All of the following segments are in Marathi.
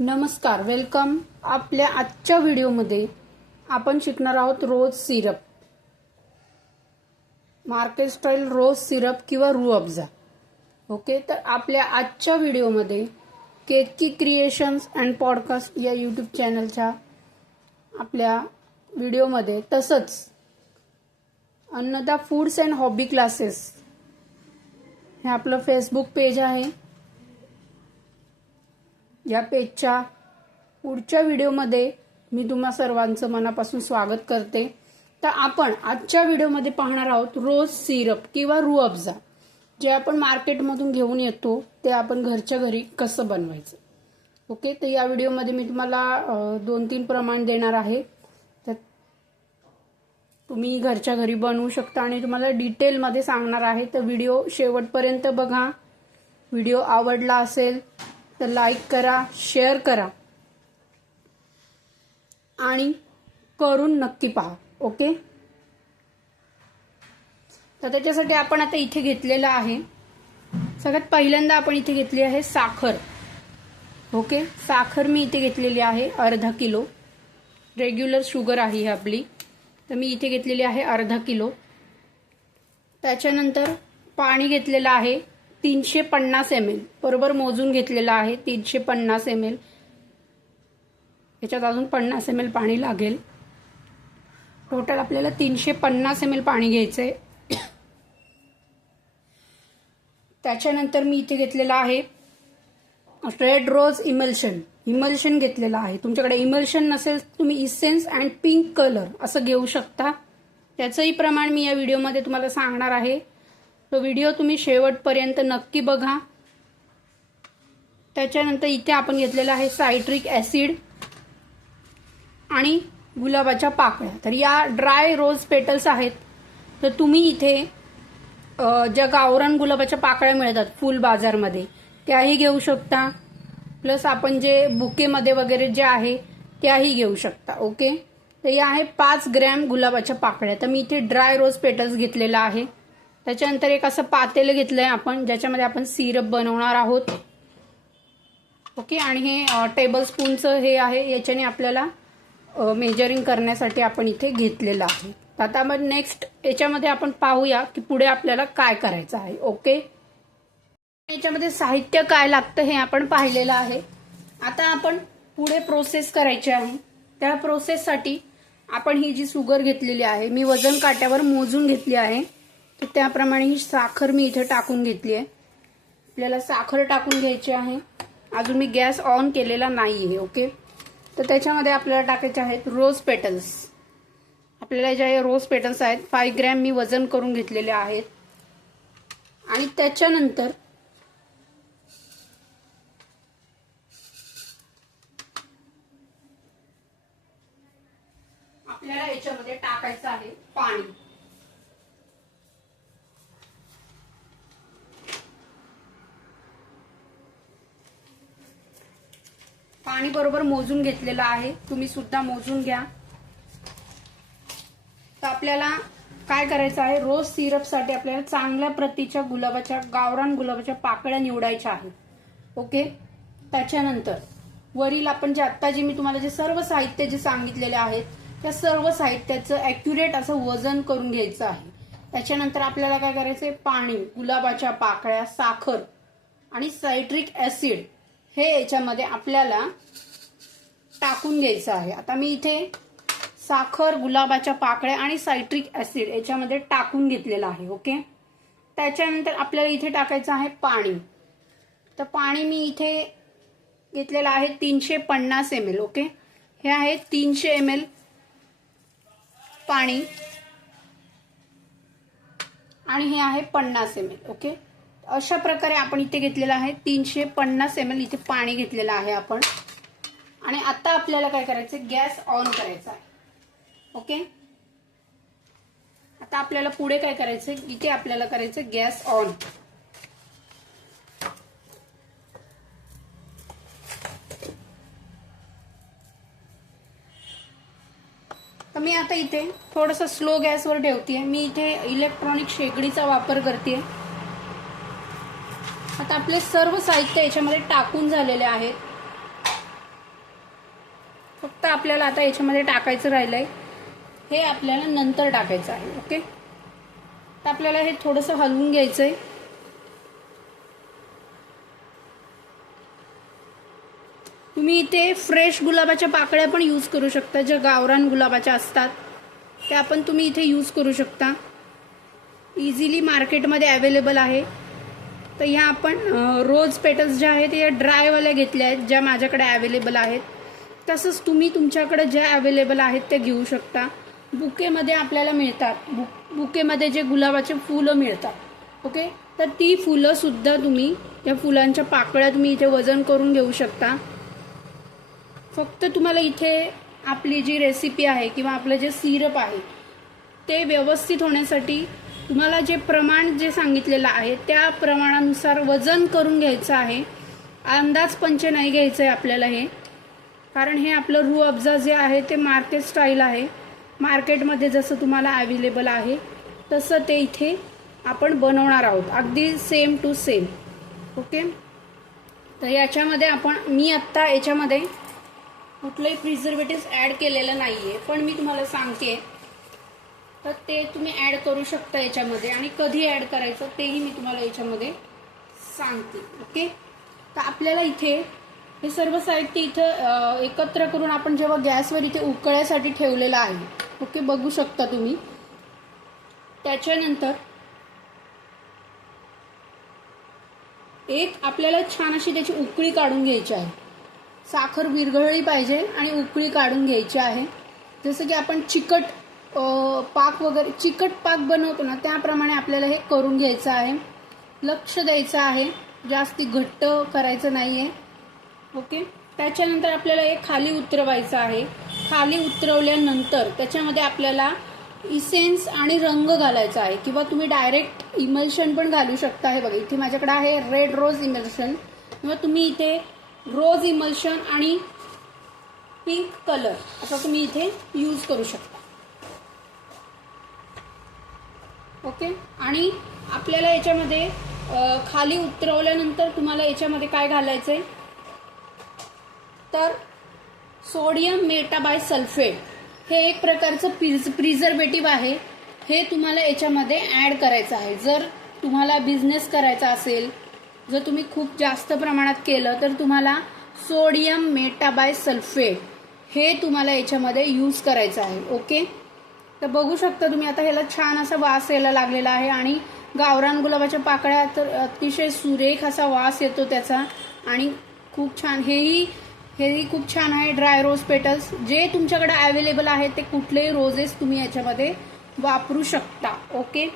नमस्कार वेलकम आपल्या आजच्या व्हिडिओमध्ये आपण शिकणार आहोत rose syrup. Market style rose syrup किंवा रू अब्जा. ओके तर आपल्या आजच्या व्हिडिओमध्ये केतकी क्रिएशन्स अँड पॉडकास्ट या यूट्यूब चॅनलच्या आपल्या व्हिडिओमध्ये तसंच Annada foods and hobby classes हे आपलं फेसबुक पेज आहे. या पेजच्या पुढच्या व्हिडिओमध्ये मी तुम्हा सर्वांचं मनापासून स्वागत करते. तर आपण आजच्या व्हिडिओमध्ये पाहणार आहोत रोज सिरप किंवा रू अफजा. जे आपण मार्केटमधून घेऊन येतो ते आपण घरच्या घरी कसं बनवायचं? ओके तर या व्हिडिओमध्ये मी तुम्हाला दोन तीन प्रमाण देणार आहे. तर तुम्ही घरच्या घरी बनवू शकता आणि तुम्हाला डिटेलमध्ये सांगणार आहे. तर व्हिडिओ शेवटपर्यंत बघा. व्हिडिओ आवडला असेल तर लाईक करा शेअर करा. आणि करून नक्की पहा ओके? तर त्याच्यासाठी आपण आता इथे घेतलेलं आहे. सगळ्यात पहिल्यांदा आपण इथे घेतली आहे साखर ओके? साखर मी इथे घेतलेली आहे अर्धा किलो. रेग्युलर शुगर आहे ही आपली. तर मी इथे घेतलेली आहे अर्धा किलो. त्याच्यानंतर पाणी घेतलेलं आहे तीनशे पन्नास एम एल बरोबर मोजून घेतलेलं आहे तीनशे पन्नास एम एल याच्यात अजून पन्नास एम एल पाणी लागेल. टोटल आपल्याला तीनशे पन्नास एम एल पाणी घ्यायचं आहे त्याच्यानंतर मी इथे घेतलेलं आहे रेड रोज इमल्शन इमल्शन घेतलेलं आहे. तुमच्याकडे इमल्शन नसेल तुम्ही इसेन्स अँड पिंक कलर असं घेऊ शकता. त्याचंही प्रमाण मी या व्हिडिओमध्ये तुम्हाला सांगणार आहे. तो व्हिडिओ तुम्ही शेवटपर्यंत नक्की बघा. त्याच्यानंतर इथे आपण घेतलेलं आहे सायट्रिक ॲसिड आणि गुलाबाच्या पाकळ्या. तर या ड्राय रोज पेटल्स आहेत. तर तुम्ही इथे ज्या गावरान गुलाबाच्या पाकळ्या मिळतात फुल बाजारमध्ये त्याही घेऊ शकता. प्लस आपण जे बुकेमध्ये वगैरे जे आहे त्याही घेऊ शकता. ओके? तर या आहे पाच ग्रॅम गुलाबाच्या पाकळ्या. तर मी इथे ड्राय रोज पेटल्स घेतलेला आहे. त्याच्यानंतर एक असं पातेलं घेतलंय आपण ज्याच्यामध्ये आपण सिरप बनवणार आहोत. ओके आणि हे टेबल स्पूनचं हे आहे याच्याने आपल्याला मेजरिंग करण्यासाठी आपण इथे घेतलेलं आहे. आता मग नेक्स्ट याच्यामध्ये आपण पाहूया की पुढे आपल्याला काय करायचं आहे. ओके? याच्यामध्ये साहित्य काय लागतं हे आपण पाहिलेलं आहे. आता आपण पुढे प्रोसेस करायची आहे. त्या प्रोसेससाठी आपण ही जी सुगर घेतलेली आहे मी वजन काट्यावर मोजून घेतली आहे. तर त्याप्रमाणे ही साखर मी इथे टाकून घेतली आहे. आपल्याला साखर टाकून घ्यायची आहे. अजून मी गॅस ऑन केलेला नाही आहे ओके? तर त्याच्यामध्ये आपल्याला टाकायचे आहेत रोज पेटल्स. आपल्याला ज्या रोज पेटल्स आहेत फाय ग्रॅम मी वजन करून घेतलेले आहेत. आणि त्याच्यानंतर आपल्याला याच्यामध्ये टाकायचं आहे पाणी. पाणी बरोबर मोजून घेतलेलं आहे. तुम्ही सुद्धा मोजून घ्या. तर आपल्याला काय करायचं आहे? रोज सिरपसाठी आपल्याला चांगल्या प्रतीच्या गुलाबाच्या गावरान गुलाबाच्या पाकळ्या निवडायच्या आहेत. ओके? त्याच्यानंतर वरील आपण जे आत्ता जे मी तुम्हाला जे सर्व साहित्य जे सांगितलेले आहेत त्या सर्व साहित्याचं अॅक्युरेट असं वजन करून घ्यायचं आहे. त्याच्यानंतर आपल्याला काय करायचंय? पाणी गुलाबाच्या पाकळ्या साखर आणि सायट्रिक ऍसिड हे याच्यामध्ये आपल्याला टाकून घ्यायचं आहे. आता मी इथे साखर गुलाबाच्या पाकळ्या आणि सायट्रिक ऍसिड याच्यामध्ये टाकून घेतलेलं आहे ओके? त्याच्यानंतर आपल्याला इथे टाकायचं आहे पाणी. तर पाणी मी इथे घेतलेलं आहे तीनशे पन्नास एम एल ओके? हे आहे तीनशे एम एल पाणी. आणि हे आहे पन्नास एम एल ओके? अशा प्रकारे आपण इथे घेतलेलं आहे. तीनशे पन्नास एम एल इथे पाणी घेतलेलं आहे आपण. आणि आता आपल्याला काय करायचं गॅस ऑन करायचा आहे. ओके? आता आपल्याला पुढे काय करायचं इथे आपल्याला करायचं गॅस ऑन. तर मी आता इथे थोडस स्लो गॅसवर ठेवते मी इथे इलेक्ट्रॉनिक शेगडीचा वापर करते आता आपले सर्व साहित्य याच्यामध्ये टाकून झालेले आहेत. फक्त आपल्याला आता याच्यामध्ये टाकायचं राहिलंय. हे आपल्याला नंतर टाकायचं आहे ओके? तर आपल्याला हे थोडंसं हलवून घ्यायचं आहे तुम्ही इथे फ्रेश गुलाबाच्या पाकळ्या पण यूज करू शकता ज्या गावरान गुलाबाच्या असतात. त्या पण तुम्ही इथे यूज करू शकता. इझिली मार्केटमध्ये अवेलेबल आहे. तर ह्या आपण रोज पेटल्स ज्या आहेत या ड्रायवाल्या घेतल्या आहेत ज्या माझ्याकडे अवेलेबल आहेत. तसंच तुम्ही तुमच्याकडे ज्या अवेलेबल आहेत त्या घेऊ शकता. बुकेमध्ये आपल्याला मिळतात. बु बुकेमध्ये जे गुलाबाचे फुलं मिळतात. ओके? तर ती फुलंसुद्धा तुम्ही त्या फुलांच्या पाकळ्या तुम्ही इथे वजन करून घेऊ शकता. फक्त तुम्हाला इथे आपली जी रेसिपी आहे किंवा आपलं जे सिरप आहे ते व्यवस्थित होण्यासाठी तुम्हाला जे प्रमाण जे सांगितलेलं आहे त्या प्रमाणानुसार वजन करून घ्यायचं आहे. अंदाज पंच नाही घ्यायचं आहे आपल्याला हे. कारण हे आपलं रू अब्जा जे आहे ते मार्केट स्टाईल आहे. मार्केटमध्ये जसं तुम्हाला अवेलेबल आहे तसं ते इथे आपण बनवणार आहोत. अगदी सेम टू सेम ओके तर याच्यामध्ये आपण मी आत्ता याच्यामध्ये कुठलंही प्रिझर्वेटिव्ह ॲड केलेलं नाही आहे पण मी तुम्हाला सांगते तर ते तुम्ही ॲड करू शकता याच्यामध्ये. आणि कधी ॲड करायचं तेही मी तुम्हाला याच्यामध्ये सांगते. ओके तर आपल्याला इथे हे सर्व साहित्य इथं एकत्र करून आपण जेव्हा गॅसवर इथे उकळ्यासाठी ठेवलेलं आहे. ओके बघू शकता तुम्ही. त्याच्यानंतर एक आपल्याला छान अशी त्याची उकळी काढून घ्यायची आहे. साखर विरघळली पाहिजे आणि उकळी काढून घ्यायची आहे. जसं की आपण चिकट पाक वगैरे चिकट पाक बनवतो ना त्याप्रमाणे आपल्याला हे करून घ्यायचं आहे. लक्ष द्यायचं आहे. जास्ती घट्ट करायचं नाही आहे ओके? त्याच्यानंतर आपल्याला हे खाली उतरवायचं आहे. खाली उतरवल्यानंतर त्याच्यामध्ये आपल्याला इसेन्स आणि रंग घालायचा आहे. किंवा तुम्ही डायरेक्ट इमल्शन पण घालू शकता. हे बघा इथे माझ्याकडे आहे रेड रोज इमल्शन किंवा तुम्ही इथे रोज इमल्शन आणि पिंक कलर असं तुम्ही इथे यूज करू शकता. ओके? आणि आपल्याला याच्यामध्ये खाली उतरवल्यानंतर तुम्हाला याच्यामध्ये काय घालायचंय? तर सोडियम मेटाबाय सल्फेट हे एक प्रकारचं प्रिज प्रिझर्वेटिव्ह आहे. हे तुम्हाला याच्यामध्ये ॲड करायचं आहे. जर तुम्हाला बिझनेस करायचा असेल जर तुम्ही खूप जास्त प्रमाणात केलं तर तुम्हाला सोडियम मेटाबाय सल्फेट हे तुम्हाला याच्यामध्ये यूज करायचं आहे. ओके? तर बघू शकता तुम्ही आता ह्याला छान असा वास यायला लागलेला आहे आणि गावरान गुलाबाच्या पाकळ्या तर अतिशय सुरेख असा वास येतो त्याचा. आणि खूप छान हेही हेही खूप छान आहे ड्राय रोज पेटल्स. जे तुमच्याकडे अवेलेबल आहेत ते कुठलेही रोजेस तुम्ही याच्यामध्ये वापरू शकता ओके?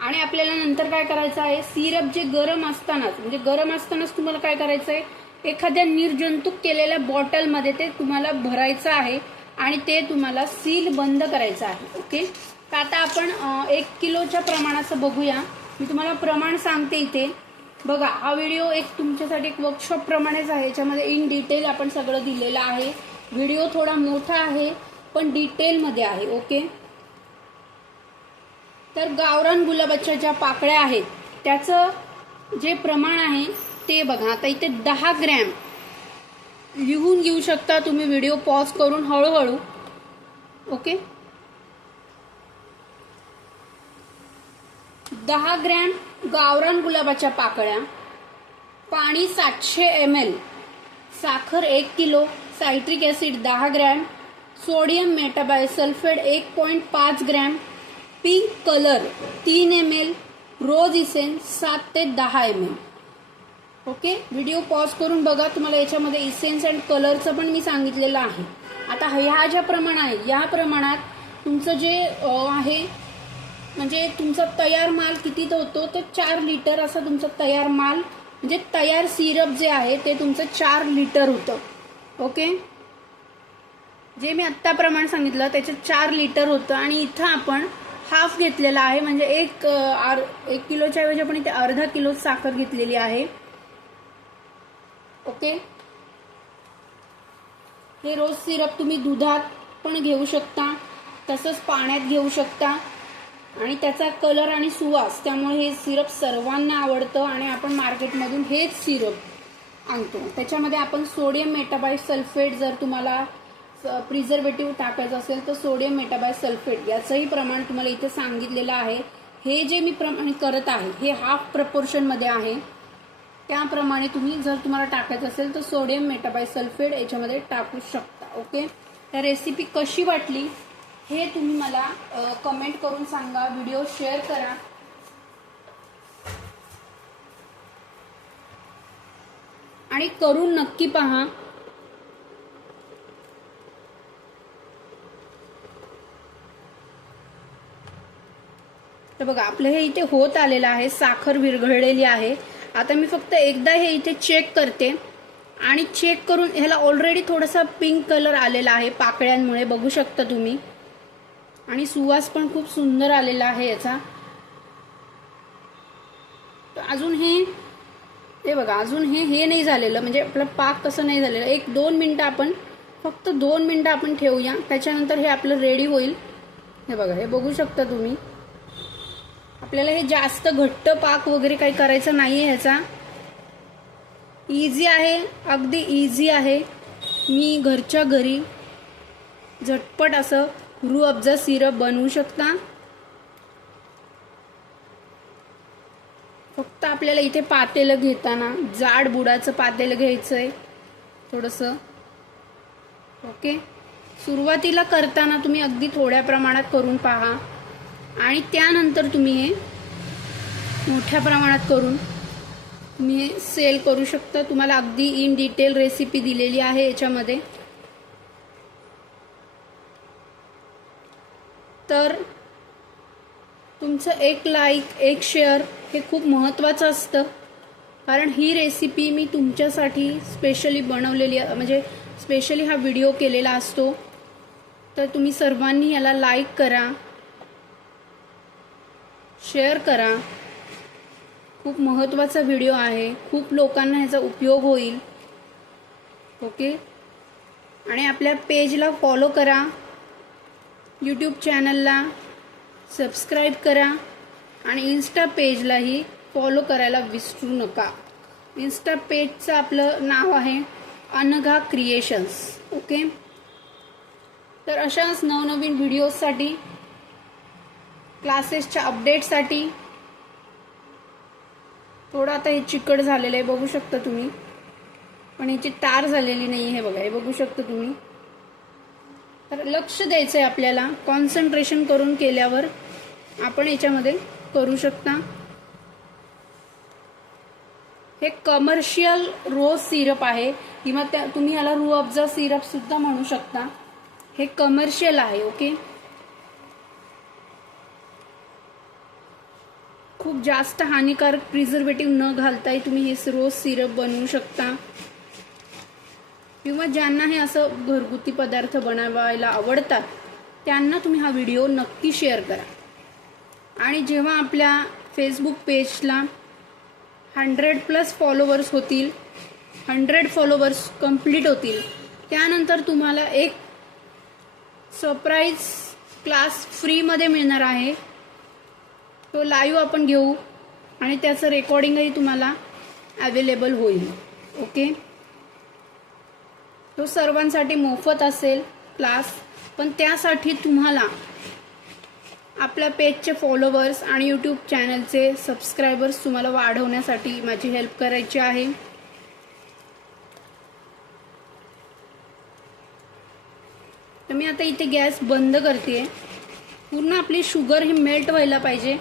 आणि आपल्याला नंतर काय करायचं आहे सिरप जे गरम असतानाच म्हणजे गरम असतानाच तुम्हाला काय करायचं आहे एखाद्या निर्जंतुक केलेल्या बॉटलमध्ये ते तुम्हाला भरायचं आहे. आणि ते तुम्हाला सील बंद करायचं आहे ओके? तर आता आपण एक किलोच्या प्रमाणाचं बघूया. मी तुम्हाला प्रमाण सांगते इथे. बघा हा व्हिडिओ एक तुमच्यासाठी एक वर्कशॉप प्रमाणेच आहे. याच्यामध्ये इन डिटेल आपण सगळं दिलेलं आहे. व्हिडिओ थोडा मोठा आहे पण डिटेलमध्ये आहे ओके? तर गावरान गुलाबाच्या ज्या पाकळ्या आहेत त्याचं जे प्रमाण आहे ते बघा. आता इथे दहा ग्रॅम. लिहून घेऊ शकता तुम्ही व्हिडिओ पॉज करून हळूहळू. ओके दहा ग्रॅम गावरान गुलाबाच्या पाकळ्या पाणी सातशे एम एल साखर एक किलो सायट्रिक ॲसिड दहा ग्रॅम सोडियम मेटाबाय सल्फेट एक पॉईंट पाच ग्रॅम पिंक कलर तीन एम एल रोज इसेन्स सात ते दहा M L okay? Video pause करून बघा तुम्हाला याच्यामध्ये इसेन्स अँड कलरचं पण मी सांगितलेलं आहे. आता ह्या ज्या प्रमाण आहे या प्रमाणात तुमचं जे आहे म्हणजे तुमचा तयार माल किती होतो तर चार लिटर असा तुमचा तयार माल म्हणजे तयार सिरप जे आहे ते तुमचं चार लिटर होतं. ओके? जे मी आत्ता प्रमाण सांगितलं त्याच्यात चार लिटर होतं आणि इथं आपण हाफ घेतलेला आहे म्हणजे एक आर- एक किलोच्या ऐवजी आपण इथे अर्धा किलो साखर घेतलेली आहे. ओके? हे रोज सिरप तुम्ही दुधात पण घेऊ शकता तसंच पाण्यात घेऊ शकता. आणि त्याचा कलर आणि सुवास त्यामुळे हे सिरप सर्वांना आवडतं आणि आपण मार्केटमधून हेच सिरप आणतो. त्याच्यामध्ये आपण सोडियम मेटाबाय सल्फेट जर तुम्हाला प्रिझर्वेटिव्ह टाकायचं असेल तर सोडियम मेटाबाय सल्फेट. याचंही प्रमाण तुम्हाला इथे सांगितलेलं आहे. हे जे मी प्रमाण करत आहे हे हाफ प्रपोर्शनमध्ये आहे. त्याप्रमाणे तुम्ही जर तुम्हाला टाकायचं असेल तर सोडियम मेटाबाय सल्फेट याच्यामध्ये टाकू शकता ओके? तर रेसिपी कशी वाटली हे तुम्ही मला कमेंट करून सांगा व्हिडिओ शेअर करा. आणि करून नक्की पहा. तर बघा आपलं हे इथे होत आलेलं आहे साखर विरघळलेली आहे. आता मी फक्त एकदा हे इथे चेक करते. आणि चेक करून ह्याला ऑलरेडी थोडासा पिंक कलर आलेला आहे पाकळ्यांमुळे बघू शकता तुम्ही. आणि सुवास पण खूप सुंदर आलेला आहे याचा. अजून हे हे बघा अजून हे हे नाही झालेलं म्हणजे आपलं पाक कसं नाही झालेलं. एक दोन मिनटं आपण फक्त दोन मिनटं आपण ठेवूया. त्याच्यानंतर हे आपलं रेडी होईल. हे बघा हे बघू शकता तुम्ही. आपल्याला हे जास्त घट्ट पाक वगैरे काही करायचं नाही आहे ह्याचा. इझी आहे अगदी इझी आहे. मी घरच्या घरी झटपट असं रू अफजा सिरप बनवू शकता. फक्त आपल्याला इथे पातेलं घेताना जाड बुडाचं पातेलं घ्यायचं आहे थोडंसं. ओके सुरुवातीला करताना तुम्ही अगदी थोड्या प्रमाणात करून पहा. आणि त्यानंतर तुम्ही हे मोठ्या प्रमाणात करून तुम्ही सेल करू शकता. तुम्हाला अगदी इन डिटेल रेसिपी दिलेली आहे याच्यामध्ये. तर तुमचं एक लाईक एक शेअर हे खूप महत्त्वाचं असतं. कारण ही रेसिपी मी तुमच्यासाठी स्पेशली बनवलेली म्हणजे स्पेशली हा व्हिडिओ केलेला असतो. तर तुम्ही सर्वांनी याला लाईक करा. शेअर करा. खूप महत्त्वाचा व्हिडिओ आहे. खूप लोकांना ह्याचा उपयोग होईल. ओके? आणि आपल्या पेजला फॉलो करा. यूट्यूब चॅनलला सबस्क्राईब करा. आणि इन्स्टा पेजलाही फॉलो करायला विसरू नका. इन्स्टा पेजचं आपलं नाव आहे अनघा क्रिएशन्स ओके? तर अशाच नवनवीन व्हिडिओजसाठी क्लासेसच्या अपडेटसाठी थोडं आता हे चिकट झालेलं आहे बघू शकता तुम्ही. पण याची तार झालेली नाही हे बघा हे बघू शकता तुम्ही. तर लक्ष द्यायचं आहे आपल्याला कॉन्सन्ट्रेशन करून केल्यावर आपण याच्यामध्ये करू शकता. हे कमर्शियल रोज सिरप आहे किंवा त्या तुम्ही याला रू अफजा सिरप सुद्धा म्हणू शकता. हे कमर्शियल आहे ओके खूप जास्त हानिकारक प्रिझर्वेटिव्ह न घालताही तुम्ही हे रोज सिरप बनवू शकता. किंवा ज्यांना हे असं घरगुती पदार्थ बनवायला आवडतात त्यांना तुम्ही हा व्हिडिओ नक्की शेअर करा. आणि जेव्हा आपल्या फेसबुक पेजला हंड्रेड प्लस फॉलोवर्स होतील हंड्रेड फॉलोवर्स कंप्लीट होतील त्यानंतर तुम्हाला एक सरप्राईज क्लास फ्रीमध्ये मिळणार आहे. तो लाईव्ह आपण घेऊ आणि त्याचं रेकॉर्डिंगही तुम्हाला अवेलेबल होईल. ओके तो सर्वांसाठी मोफत असेल क्लास पण त्यासाठी तुम्हाला आपल्या पेजचे फॉलोवर्स आणि यूट्यूब चॅनलचे सबस्क्रायबर्स तुम्हाला वाढवण्यासाठी माझी हेल्प करायची आहे. तर मी आता इथे गॅस बंद करते. पूर्ण आपली शुगर ही मेल्ट व्हायला पाहिजे.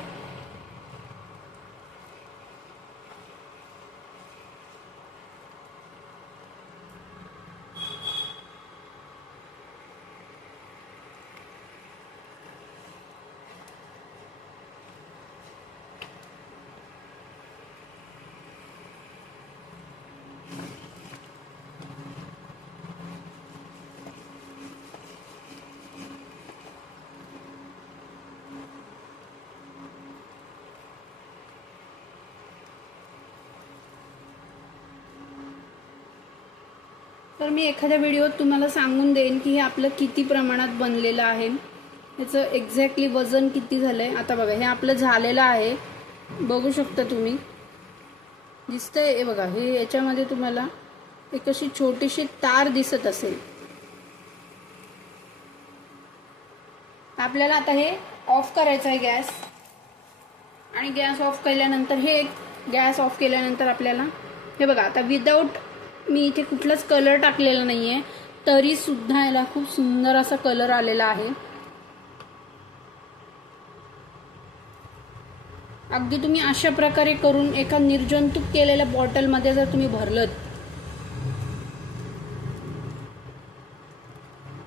तर मी एखाद्या व्हिडिओत तुम्हाला सांगून देईन की हे आपलं किती प्रमाणात बनलेलं आहे. याचं एक्झॅक्टली वजन किती झालं आहे आता बघा हे आपलं झालेलं आहे. बघू शकता तुम्ही. दिसतंय हे बघा हे याच्यामध्ये तुम्हाला एक अशी छोटीशी तार दिसत असेल. आपल्याला आता हे ऑफ करायचं आहे गॅस. आणि गॅस ऑफ केल्यानंतर हे गॅस ऑफ केल्यानंतर आपल्याला हे बघा आता विदाऊट मी इथे कुठलाच कलर टाकलेला नाही आहे तरीसुद्धा याला खूप सुंदर असा कलर आलेला आहे. अगदी तुम्ही अशा प्रकारे करून एका निर्जंतुक केलेल्या बॉटलमध्ये जर तुम्ही भरलत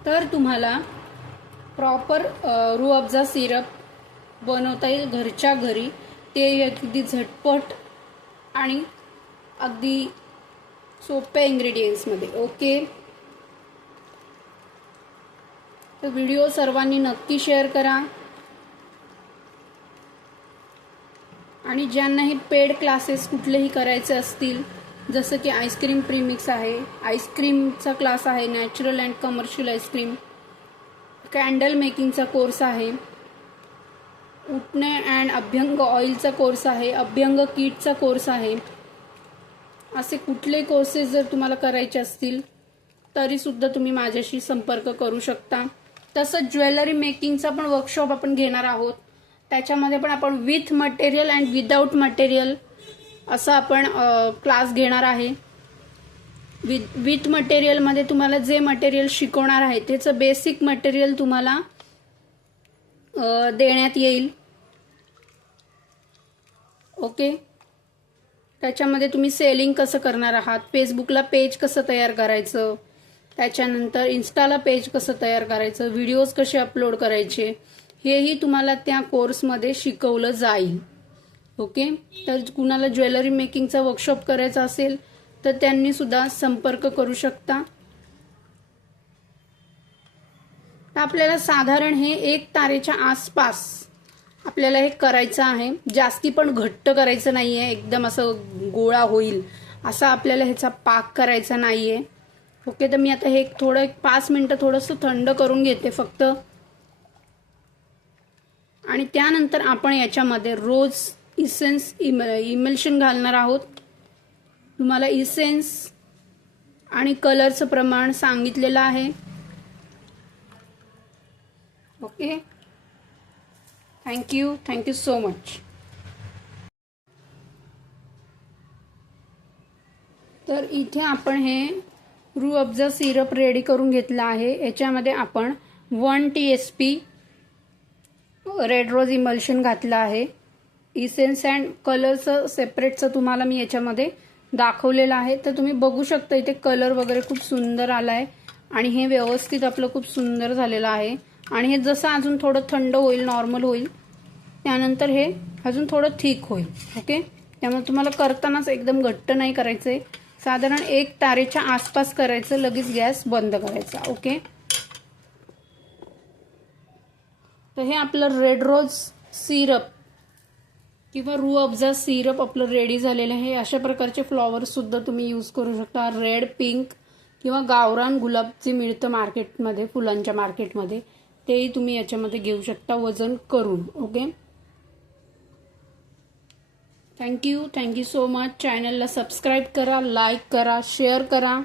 तर तुम्हाला प्रॉपर रुअब्जा सिरप बनवता येईल घरच्या घरी. ते अगदी झटपट आणि अगदी सोप्या इन्ग्रेडियंट्समध्ये ओके तर व्हिडिओ सर्वांनी नक्की शेअर करा. आणि ज्यांनाही पेड क्लासेस कुठलेही करायचे असतील जसं की आईस्क्रीम प्रीमिक्स आहे आईस्क्रीमचा क्लास आहे natural and commercial ice cream candle मेकिंगचा course आहे उठणे अँड अभ्यंग ऑइलचा कोर्स आहे अभ्यंग किटचा कोर्स आहे असे कुठले कोर्सेस जर तुम्हाला करायचे असतील तरीसुद्धा तुम्ही माझ्याशी संपर्क करू शकता. तसंच ज्वेलरी मेकिंगचा पण वर्कशॉप आपण घेणार आहोत. त्याच्यामध्ये पण आपण with material and without material असा आपण क्लास घेणार आहे. विथ विथ मटेरियलमध्ये तुम्हाला जे मटेरियल शिकवणार आहे त्याचं बेसिक मटेरियल तुम्हाला देण्यात येईल. ओके त्याच्यामध्ये तुम्ही सेलिंग कसं करणार आहात? फेसबुकला पेज कसं तयार करायचं? त्याच्यानंतर इन्स्टाला पेज कसं तयार करायचं? व्हिडिओज कसे अपलोड करायचे? हेही तुम्हाला त्या कोर्समध्ये शिकवलं जाईल. ओके तर कुणाला ज्वेलरी मेकिंगचा वर्कशॉप करायचा असेल तर त्यांनी सुद्धा संपर्क करू शकता. आपल्याला साधारण हे एक तारेच्या आसपास आपल्याला हे करायचं आहे. जास्ती पण घट्ट करायचं नाहीये. एकदम असं गोळा होईल. असा आपल्याला ह्याचा पाक करायचा नाहीये. ओके तर मी आता हे थोडं एक पाच मिनटं थोडंसं थंड करून घेते फक्त. आणि त्यानंतर आपण याच्यामध्ये रोज इसेन्स इम इमल्शन घालणार आहोत. तुम्हाला इसेन्स आणि कलरचं प्रमाण सांगितलेलं आहे. Okay? Thank you thank you so much तर इथे आपण हे रू अफजा सिरप रेडी करून घेतलं आहे. याच्यामध्ये आपण one T S P red rose emulsion घातलं आहे. इसेन्स अँड कलरचं सेपरेटचं तुम्हाला मी याच्यामध्ये दाखवलेलं आहे. तर तुम्ही बघू शकता इथे कलर वगैरे खूप सुंदर आला आहे आणि हे व्यवस्थित आपलं खूप सुंदर झालेलं आहे. आणि हे जसं अजून थोडं थंड होईल नॉर्मल होईल त्यानंतर हे अजून थोडं थिक होईल ओके त्यामुळे तुम्हाला करतानाच एकदम घट्ट नाही करायचं आहे. साधारण एक तारेच्या आसपास करायचं लगेच गॅस बंद करायचा ओके तर हे आपलं रेड रोज सिरप किंवा रू अफजा सिरप आपलं रेडी झालेलं आहे. अशा प्रकारचे फ्लॉवर्ससुद्धा तुम्ही यूज करू शकता. रेड पिंक किंवा गावरान गुलाब जे मिळतं मार्केटमध्ये फुलांच्या मार्केटमध्ये तेही तुम्ही याच्यामध्ये घेऊ शकता वजन करून okay? Thank you thank you so much चॅनलला सबस्क्राईब करा लाईक करा शेअर करा.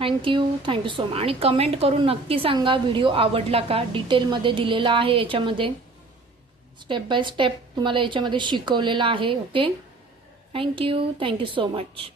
Thank you thank you so much आणि कमेंट करून नक्की सांगा व्हिडिओ आवडला का? डिटेलमध्ये दिलेला आहे याच्यामध्ये. स्टेप बाय स्टेप तुम्हाला याच्यामध्ये शिकवलेलं आहे okay? Thank you thank you so much